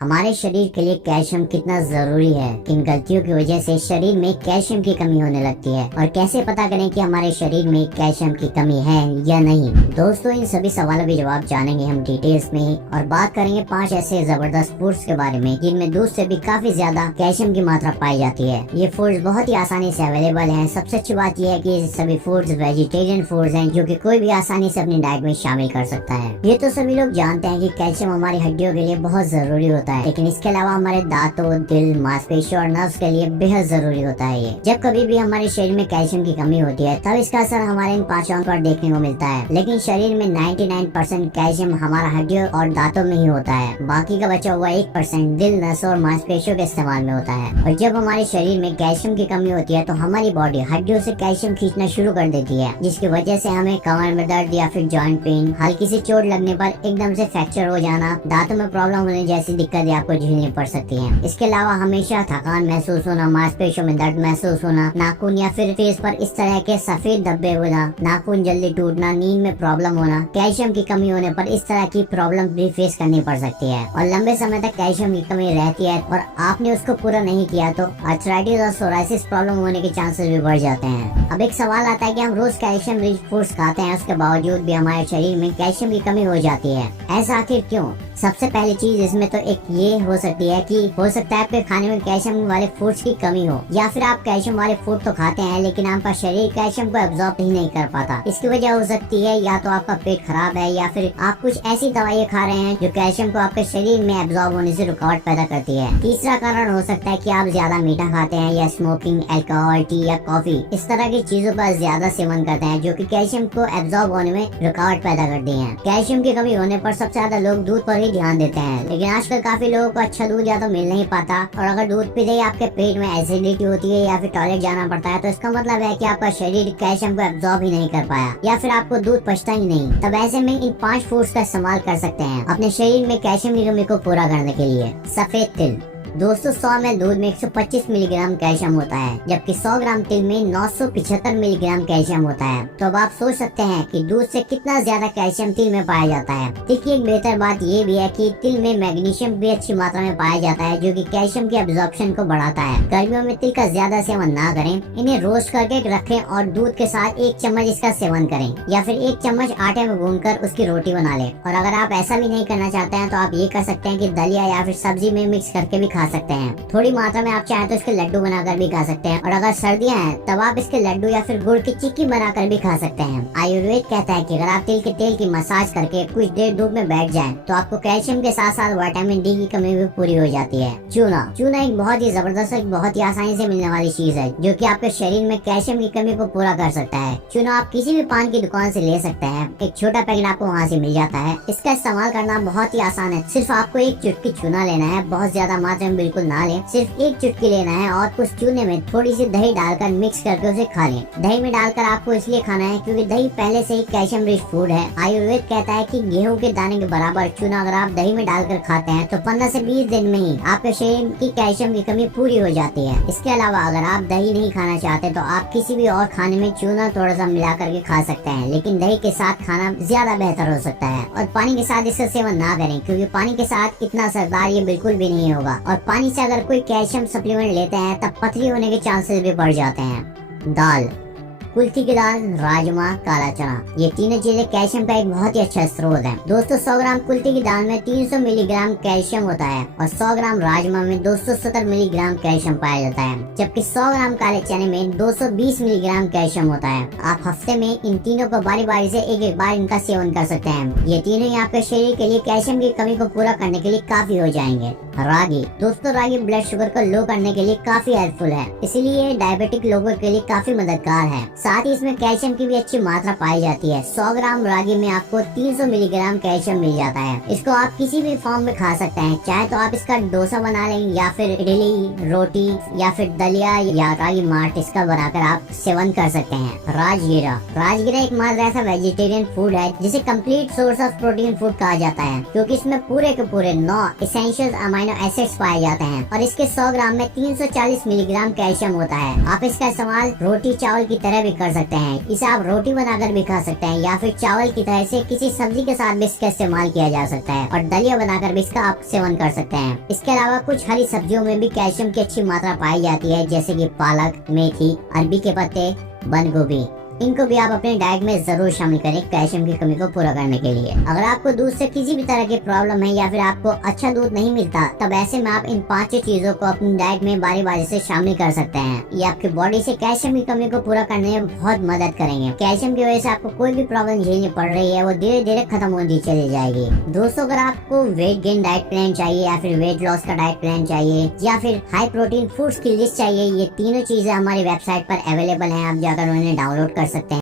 हमारे शरीर के लिए कैल्शियम कितना जरूरी है, किन गलतियों की वजह से शरीर में कैल्शियम की कमी होने लगती है और कैसे पता करें कि हमारे शरीर में कैल्शियम की कमी है या नहीं। दोस्तों, इन सभी सवालों के जवाब जानेंगे हम डिटेल्स में और बात करेंगे 5 ऐसे जबरदस्त फूड्स के बारे में जिनमें दूध से भी काफी ज्यादा कैल्शियम की मात्रा पाई जाती है। ये फूड्स बहुत ही आसानी से अवेलेबल हैं। सबसे अच्छी बात यह है कि ये सभी फूड्स वेजिटेरियन फूड्स हैं जो कि कोई भी आसानी से अपनी डाइट में शामिल कर सकता है। ये तो सभी लोग जानते हैं कि कैल्शियम हमारी हड्डियों के लिए बहुत जरूरी होता है, लेकिन इसके अलावा हमारे दांतों, दिल, मांसपेशियों और नर्व्स के लिए बेहद जरूरी होता है। ये जब कभी भी हमारे शरीर में कैल्शियम की कमी होती है तब इसका असर हमारे इन पांचों पर देखने को मिलता है, लेकिन शरीर में 99% कैल्शियम हमारा हड्डियों और दांतों में ही होता है। बाकी का बचा हुआ 1% दिल, नसों और मांसपेशियों के इस्तेमाल में होता है। और जब हमारे शरीर में कैल्शियम की कमी होती है तो हमारी बॉडी हड्डियों से कैल्शियम खींचना शुरू कर देती है, जिसकी वजह से हमें कमर में दर्द या फिर जॉइंट पेन, हल्की सी चोट लगने पर एकदम से फ्रैक्चर हो जाना, दांतों में प्रॉब्लम होने जैसी दिक्कतें आपको झेलनी पड़ सकती हैं। इसके अलावा हमेशा थकान महसूस होना, मांसपेशियों में दर्द महसूस होना, नाखून या फिर फेस पर इस तरह के सफेद धब्बे होना, नाखून जल्दी टूटना, नींद में प्रॉब्लम होना, कैल्शियम की कमी होने पर इस तरह की प्रॉब्लम भी फेस करनी पड़ सकती है। और लंबे समय तक कैल्शियम की कमी रहती है और आपने उसको पूरा नहीं किया तो आर्थराइटिस और सोराइसिस प्रॉब्लम होने के चांसेस भी बढ़ जाते हैं। अब एक सवाल आता है कि हम रोज कैल्शियम रिच फूड्स खाते हैं, उसके बावजूद भी हमारे शरीर में कैल्शियम की कमी हो जाती है। ऐसा आखिर क्यों? सबसे पहली चीज इसमें तो एक ये हो सकती है कि हो सकता है आपके खाने में कैल्शियम वाले फूड्स की कमी हो, या फिर आप कैल्शियम वाले फूड तो खाते हैं लेकिन आपका शरीर कैल्शियम को एब्जॉर्ब ही नहीं कर पाता। इसकी वजह हो सकती है या तो आपका पेट खराब है या फिर आप कुछ ऐसी दवाइयाँ खा रहे हैं जो कैल्शियम को आपके शरीर में एब्जॉर्ब होने से रुकावट पैदा करती है। तीसरा कारण हो सकता है कि आप ज्यादा मीठा खाते हैं या स्मोकिंग, अल्कोहल, टी या कॉफी इस तरह की चीजों का ज्यादा सेवन करते हैं जो कि कैल्शियम को एब्जॉर्ब होने में रुकावट पैदा करती है। कैल्शियम की कमी होने पर सबसे ज्यादा लोग दूध पर ही ध्यान देते हैं, लेकिन आजकल काफी लोगों को अच्छा दूध या तो मिल नहीं पाता, और अगर दूध पीते ही आपके पेट में एसिडिटी होती है या फिर टॉयलेट जाना पड़ता है तो इसका मतलब है कि आपका शरीर कैल्शियम को एब्जॉर्ब ही नहीं कर पाया या फिर आपको दूध पचता ही नहीं। तब ऐसे में इन 5 फूड्स का इस्तेमाल कर सकते हैं अपने शरीर में कैल्शियम की कमी को पूरा करने के लिए। सफेद तिल। दोस्तों, 100 ml दूध में 125 मिलीग्राम कैल्शियम होता है, जबकि 100 ग्राम तिल में 975 मिलीग्राम कैल्शियम होता है। तो अब आप सोच सकते हैं कि दूध से कितना ज्यादा कैल्शियम तिल में पाया जाता है। तिल की एक बेहतर बात ये भी है कि तिल में मैग्नीशियम भी अच्छी मात्रा में पाया जाता है जो कि कैल्शियम की एब्जॉर्प्शन को बढ़ाता है। गर्मियों में तिल का ज्यादा सेवन ना करें, इन्हें रोस्ट करके रखें और दूध के साथ 1 चम्मच इसका सेवन करें या फिर 1 चम्मच आटे में गूंथकर उसकी रोटी बना लें। और अगर आप ऐसा भी नहीं करना चाहते हैं तो आप ये कर सकते हैं कि दलिया या फिर सब्जी में मिक्स करके भी खा सकते हैं। थोड़ी मात्रा में आप चाहें तो इसके लड्डू बनाकर भी खा सकते हैं, और अगर सर्दियां हैं तब आप इसके लड्डू या फिर गुड़ की चिक्की बनाकर भी खा सकते हैं। आयुर्वेद कहता है कि अगर आप तिल के तेल की मसाज करके कुछ देर धूप में बैठ जाएं तो आपको कैल्शियम के साथ साथ विटामिन डी की कमी भी पूरी हो जाती है। चूना। चूना एक बहुत ही जबरदस्त, बहुत ही आसानी से मिलने वाली चीज है जो कि आपके शरीर में कैल्शियम की कमी को पूरा कर सकता है। चूना आप किसी भी पान की दुकान से ले सकते हैं, एक छोटा पैकेट आपको वहाँ से मिल जाता है। इसका इस्तेमाल करना बहुत ही आसान है। सिर्फ आपको 1 चुटकी चूना लेना है, बहुत ज्यादा मात्रा में बिल्कुल ना लें, सिर्फ 1 चुटकी लेना है और उस चूने में थोड़ी सी दही डालकर मिक्स करके उसे खा लें। दही में डालकर आपको इसलिए खाना है क्योंकि दही पहले से ही कैल्शियम रिच फूड है। आयुर्वेद कहता है कि गेहूं के दाने के बराबर चूना अगर आप दही में डालकर खाते हैं तो 15 से 20 दिन में ही आपके शरीर की कैल्शियम की कमी पूरी हो जाती है। इसके अलावा अगर आप दही नहीं खाना चाहते तो आप किसी भी और खाने में चूना थोड़ा सा मिला करके खा सकते हैं, लेकिन दही के साथ खाना ज्यादा बेहतर हो सकता है। और पानी के साथ इसका सेवन ना करें क्योंकि पानी के साथ इतना असरदार ये बिल्कुल भी नहीं होगा, और पानी से अगर कोई कैल्शियम सप्लीमेंट लेते हैं तब पथरी होने के चांसेस भी बढ़ जाते हैं। दाल। कुल्थी की दाल, राजमा, काला चना, ये तीनों चीजें कैल्शियम का एक बहुत ही अच्छा स्रोत है। दोस्तों, 100 ग्राम कुल्थी की दाल में 300 मिलीग्राम कैल्शियम होता है और 100 ग्राम राजमा में 270 मिलीग्राम कैल्शियम पाया जाता है, जबकि 100 ग्राम काले चने में 220 मिलीग्राम कैल्शियम होता है। आप हफ्ते में इन तीनों को बारी बारी से एक बार इनका सेवन कर सकते हैं। ये तीनों ही आपके शरीर के लिए कैल्शियम की कमी को पूरा करने के लिए काफी हो जाएंगे। रागी। दोस्तों, रागी ब्लड शुगर को लो करने के लिए काफी हेल्पफुल है, इसीलिए डायबिटिक लोगों के लिए काफी मददगार है। साथ ही इसमें कैल्शियम की भी अच्छी मात्रा पाई जाती है। 100 ग्राम रागी में आपको 300 मिलीग्राम कैल्शियम मिल जाता है। इसको आप किसी भी फॉर्म में खा सकते हैं, चाहे तो आप इसका डोसा बना लें या फिर इडली, रोटी या फिर दलिया या रागी मार्ट इसका बनाकर आप सेवन कर सकते हैं। राजगीरा। राजगीरा एक मात्र ऐसा वेजिटेरियन फूड है जिसे complete source of protein food कहा जाता है, क्योंकि इसमें पूरे के पूरे 9 एसेंशियल अमाइनो अमाइनो एसिड्स पाए जाते हैं और इसके 100 ग्राम में 340 मिलीग्राम कैल्शियम होता है। आप इसका इस्तेमाल रोटी चावल की तरह भी कर सकते हैं। इसे आप रोटी बनाकर भी खा सकते हैं या फिर चावल की तरह से किसी सब्जी के साथ भी इसका इस्तेमाल किया जा सकता है और दलिया बनाकर भी इसका आप सेवन कर सकते हैं। इसके अलावा कुछ हरी सब्जियों में भी कैल्शियम की अच्छी मात्रा पाई जाती है, जैसे कि पालक, मेथी, अरबी के पत्ते, बंद गोभी। इनको भी आप अपने डाइट में जरूर शामिल करें कैल्शियम की कमी को पूरा करने के लिए। अगर आपको दूध से किसी भी तरह की प्रॉब्लम है या फिर आपको अच्छा दूध नहीं मिलता, तब ऐसे में आप इन 5 चीजों को अपनी डाइट में बारी बारी से शामिल कर सकते हैं। ये आपकी बॉडी से कैल्शियम की कमी को पूरा करने में बहुत मदद करेंगे। कैल्शियम की वजह से आपको कोई भी प्रॉब्लम झेलनी पड़ रही है वो धीरे धीरे खत्म होती चली जाएगी। दोस्तों, अगर आपको वेट गेन डाइट प्लान चाहिए या फिर वेट लॉस का डाइट प्लान चाहिए या फिर हाई प्रोटीन फूड्स की लिस्ट चाहिए, ये तीनों चीजें हमारी वेबसाइट पर अवेलेबल है। आप जाकर उन्हें डाउनलोड कर सकते हैं।